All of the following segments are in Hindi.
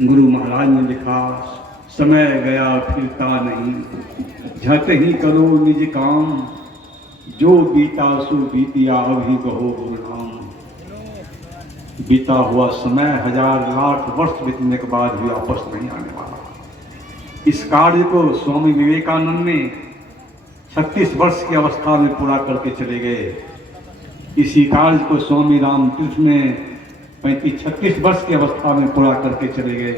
गुरु महाराज ने लिखा, समय गया फिरता नहीं, झट ही करो निज काम, जो बीता सो बीतिया अभी कहो गुरु नाम। बीता हुआ समय हजार लाख वर्ष बीतने के बाद भी वापस नहीं आने वाला। इस कार्य को स्वामी विवेकानंद ने 36 वर्ष की अवस्था में पूरा करके चले गए। इसी कार्य को स्वामी रामकृष्ण ने 35-36 वर्ष की अवस्था में पूरा करके चले गए।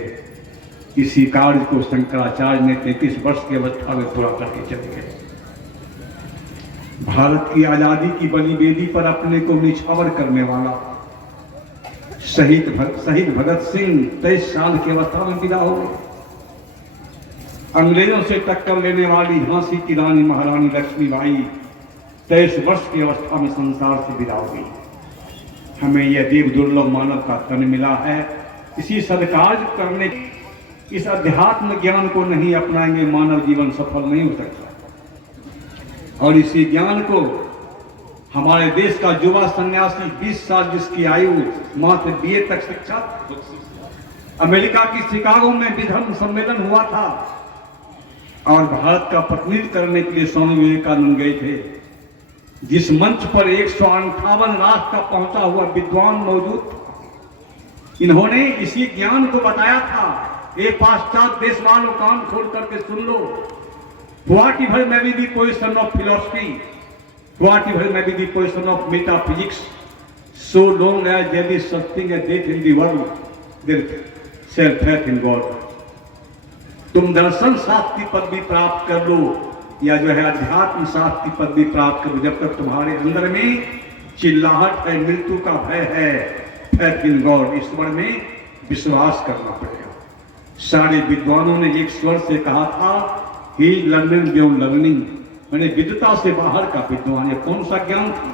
इसी कार्य को शंकराचार्य ने 33 वर्ष की अवस्था में पूरा करके चले गए। भारत की आजादी की बलि वेदी पर अपने को निछावर करने वाला शहीद भगत सिंह 23 साल की अवस्था में विदा हो गए। अंग्रेजों से टक्कर लेने वाली झांसी की रानी महारानी लक्ष्मीबाई 23 वर्ष की अवस्था में संसार से विदा हो गई। हमें यह देव दुर्लभ मानव का तन मिला है। इसी सदकार्य करने, इस अध्यात्म ज्ञान को नहीं अपनाएंगे मानव जीवन सफल नहीं हो सकता। और इसी ज्ञान को हमारे देश का युवा सन्यासी 20 साल जिसकी आयु मात्र BA तक शिक्षा, अमेरिका की शिकागो में विधर्म सम्मेलन हुआ था और भारत का प्रतिनिधित्व करने के लिए स्वामी विवेकानंद गए थे। जिस मंच पर 158 राष्ट्र का पहुंचा हुआ विद्वान मौजूद था, इन्होंने इसी ज्ञान को बताया था, ये पाश्चात्य देश वालों कान खोल करके सुन लो। Whatever may be the position of philosophy, whatever may be the position of metaphysics, so long as there is such thing as death in the world, there shall faith in God. तुम दर्शन शास्त्र की पदवी प्राप्त कर लो या जो है अध्यात्म शास्त्र की पदवी प्राप्त करो, जब तक तुम्हारे अंदर में चिल्लाहट है, मृत्यु का भय है, faith in God, ईश्वर में विश्वास करना पड़ेगा। सारे विद्वानों ने एक स्वर से कहा था, ही लर्निंग बियॉन्ड लर्निंग, मैंने विद्वता से बाहर का विद्वान। ये कौन सा ज्ञान था?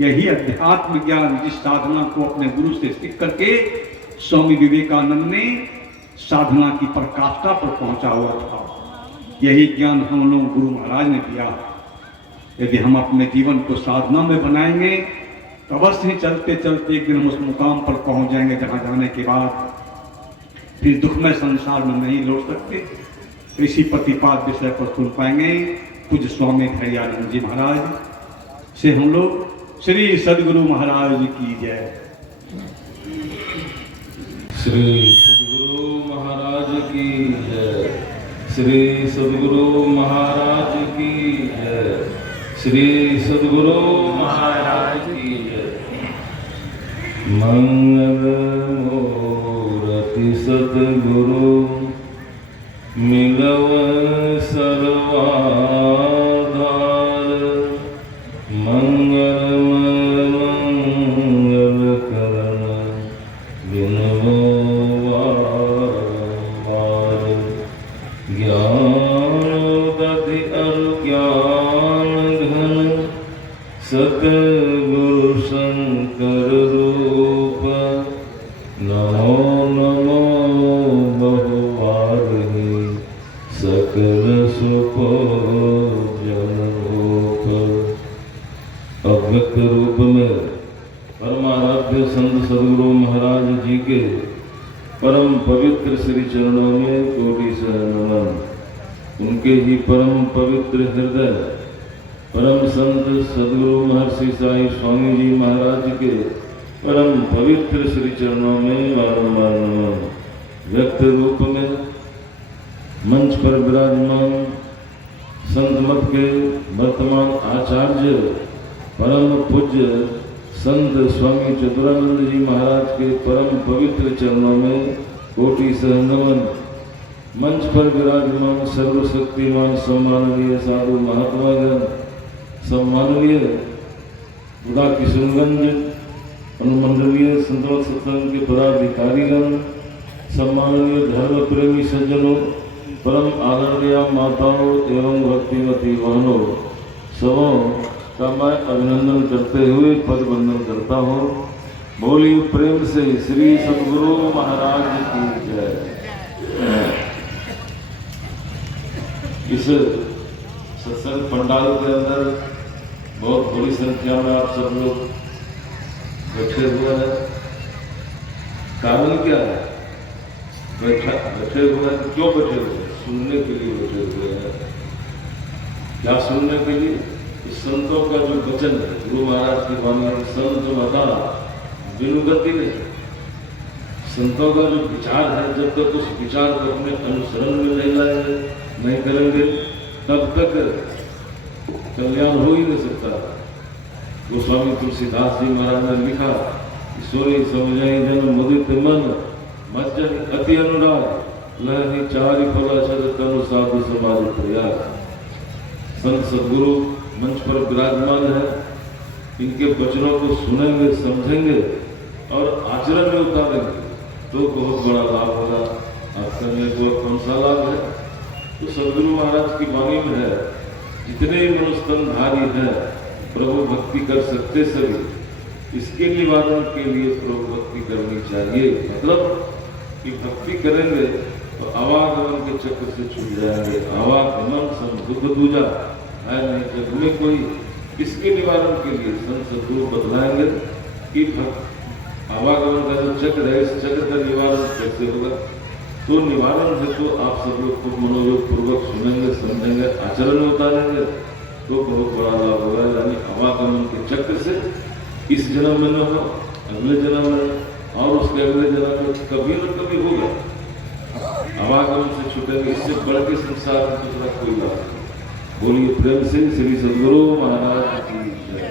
यही अध्यात्म ज्ञान, जिस साधना को अपने गुरु से सीख करके स्वामी विवेकानंद ने साधना की पराकाष्ठा पर पहुंचा हुआ था। यही ज्ञान हम लोग गुरु महाराज ने दिया। यदि हम अपने जीवन को साधना में बनाएंगे तो अवश्य ही चलते चलते एक दिन हम उस मुकाम पर पहुंच जाएंगे जहां जाने के बाद फिर दुखमय संसार में नहीं लौट सकते। इसी प्रतिपाद विषय पर सुन पाएंगे पूज्य स्वामी धैर्यानंद जी महाराज से हम लोग। श्री सद्गुरु महाराज की जय। श्री सद्गुरु महाराज की जय। श्री सद्गुरु महाराज की जय। श्री सद्गुरु महाराज की जय। मंगल मूर्ति सद्गुरु मिलव सर्वाधार, मंगल मंगल करण विनवो वार, ज्ञानोदधि अज्ञान घन सतगुरु शंकर रूप, नमो नमो सकल सुख जनरूप। अव्यक्त रूप में परमाराध्य संत सद्गुरु महाराज जी के परम पवित्र श्री चरणों में कोटि से नमन। उनके ही परम पवित्र हृदय परम संत सद्गुरु महर्षि साई स्वामी जी महाराज के परम पवित्र श्री चरणों में बारंबार नमन। व्यक्त रूप में मंच पर विराजमान संत मत के वर्तमान आचार्य परम पूज्य संत स्वामी चतुरानंद जी महाराज के परम पवित्र चरणों में कोटि सह नमन। मंच पर विराजमान सर्वशक्तिमान सम्माननीय साधु महात्मागण, सम्माननीय बुढ़ा किशनगंज अनुमंडलीय संतोष सत्संग के पदाधिकारीगण, सम्माननीय धर्म प्रेमी सज्जनों, परम आदरणीय माताओं एवं भक्तिमती बहनों, सबों का मैं अभिनंदन करते हुए पद वंदन करता हूँ। बोलिए प्रेम से श्री सद्गुरु महाराज की जय। इस सत्संग पंडाल के अंदर बहुत बड़ी संख्या में आप सब लोग बैठे हुए हैं। कारण क्या है? बैठे हुए हैं। क्यों बैठे हुए हैं? सुनने के लिए बैठे हुए हैं। क्या सुनने के लिए? इस संतों का जो वचन है, गुरु महाराज की वाणी है, संत मता बिनु गति नहीं। संतों का जो विचार है, जब तक उस विचार को अपने अनुसरण में नहीं लाएंगे, नहीं करेंगे, तब तक कल्याण हो ही नहीं सकता। गोस्वामी तुलसीदास जी महाराज ने लिखा, सोई समझाई जन मुदित मन, मज्जन अति अनुराग, लहरी चारि फला छद तनु साधु समाज प्रयास। संत सदगुरु मंच पर विराजमान है, इनके वचनों को सुनेंगे, समझेंगे और आचरण में उतारेंगे तो बहुत बड़ा लाभ होगा। आपका मेरे को कौन सा लाभ है? तो सदगुरु महाराज की वाणी में है, जितने मनुस्तनधारी हैं प्रभु भक्ति कर सकते सभी, इसके निवारण के लिए प्रभु भक्ति करनी चाहिए। मतलब कि भक्ति करेंगे तो आवागमन के चक्र से छूट जाएंगे। आवागमन सम दुख दूजा है नहीं जग में कोई। इसके निवारण के लिए संत सदगुरु बतलाएंगे कि आवागमन का जो चक्र है, इस चक्र का निवारण कैसे होगा। तो निवारण है तो आप सब लोग खूब मनोयोग पूर्वक सुनेंगे, समझेंगे, आचरण में उतारेंगे तो बहुत बड़ा लाभ होगा। यानी आवागमन के चक्र से इस जन्म में न हो, अगले जन्म में और उसके अगले जन्म में कभी न कभी होगा। आवागमन से छूटेंगे, इससे बढ़ के संसार में दूसरा कोई लाभ नहीं। बोलिए प्रेम से श्री सदगुरु महाराज की जय।